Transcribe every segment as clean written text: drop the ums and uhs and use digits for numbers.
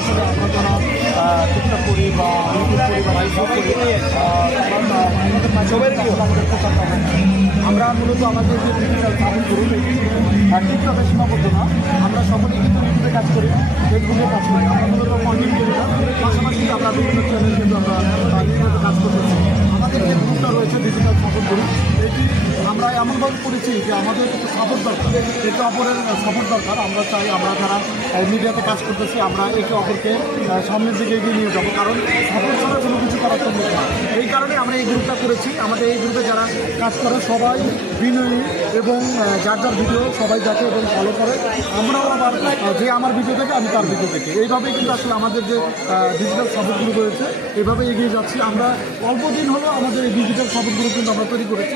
আসলে আমরা যারা টিকটক করি বা ইউটিউব করি বা ফেসবুক করি সবাই আমাদের প্রচার পাবে না। আমরা মূলত আমাদের যে ডিজিটাল সাপোর্ট গ্রুপ টিকটকে সীমাবদ্ধ না, আমরা সকলেই কিন্তু ইউটিউবে কাজ করি, ফেসবুকে কাজ করি। আমরা মূলত কন্টেন্ট করি না, পাশাপাশি আমরা বিভিন্ন চ্যানেল কিন্তু আমরা নিজেদের কাজ করতেছি। আমাদের যে গ্রুপটা রয়েছে ডিজিটাল সাপোর্ট গ্রুপ, এটি আমরা এমনভাবে করেছি যে আমাদের একটু সাপোর্ট দরকার, একে অপরের সাপোর্ট দরকার। আমরা চাই আমরা যারা মিডিয়াতে কাজ করতেছি আমরা একে অপরকে সামনের দিকে এগিয়ে নিয়ে যাবো, কারণ সাপোর্ট ছাড়া কোনো কিছু করা সম্ভব না। এই কারণে আমরা এই গ্রুপটা করেছি। আমাদের এই গ্রুপে যারা কাজ করে সবাই বিনয়ী এবং যার যার ভিডিও সবাই দেখে এবং ফলো করে। আমরাও আবার যে আমার ভিডিও দেখে আমি তার ভিডিও দেখি, এইভাবেই কিন্তু আসলে আমাদের যে ডিজিটাল সাপোর্ট গ্রুপ রয়েছে এভাবে এগিয়ে যাচ্ছি। আমরা অল্প দিন হলো আমাদের এই ডিজিটাল সাপোর্ট গ্রুপ কিন্তু আমরা তৈরি করেছি।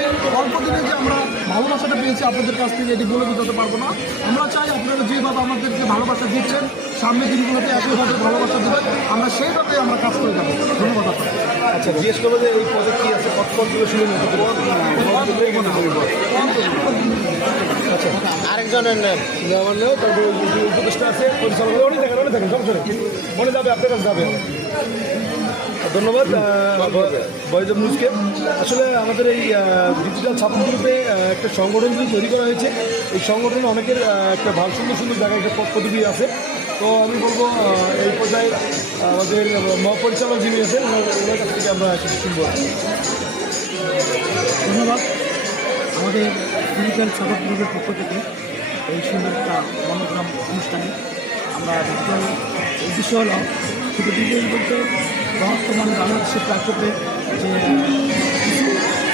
এই অল্প দিনে যে আমরা ভালোবাসাটা পেয়েছি আপনাদের কাছ থেকে এটি বলে দিতে পারবো না। আমরা চাই আপনারা যেভাবে আমাদেরকে ভালোবাসা দিচ্ছেন সামনের দিনগুলোতে একইভাবে ভালোবাসা দেবেন, আমরা সেইভাবে আমরা কাজ করে যাবো। ধন্যবাদ আপনাকে। আচ্ছা, জিজ্ঞেস করবো যে এই পদে কী আছে, পদগুলো শুনে আচ্ছা, আরেকজনের নাম আমার নেই, তারপরে উপদেষ্টা আছে, পরিচালক অনেক দেখেন সমস্যা নেই, মনে যাবে আপনার কাছে যাবে। ধন্যবাদ ভয়েস অফ নিউজকে। আসলে আমাদের এই ডিজিটাল সাপোর্ট গ্রুপে একটা সংগঠন তৈরি করা হয়েছে। এই সংগঠনে অনেকের একটা ভালো সুন্দর সুন্দর জায়গায় একটা পদবি আছে। তো আমি বলবো এই পর্যায়ে আমাদের মহাপরিচালক যিনি আছেন ওনার কাছ থেকে আমরা শুনব। ধন্যবাদ। আমাদের ডিজিটাল সাপোর্ট গ্রুপের পক্ষ থেকে এই সুন্দর একটা মনোগ্রাম অনুষ্ঠানে আমরা ডিজিটাল উদ্দেশ্য হল শুধু ডিজিটাল বলতে বর্তমান বাংলাদেশের প্রেক্ষাপটে যে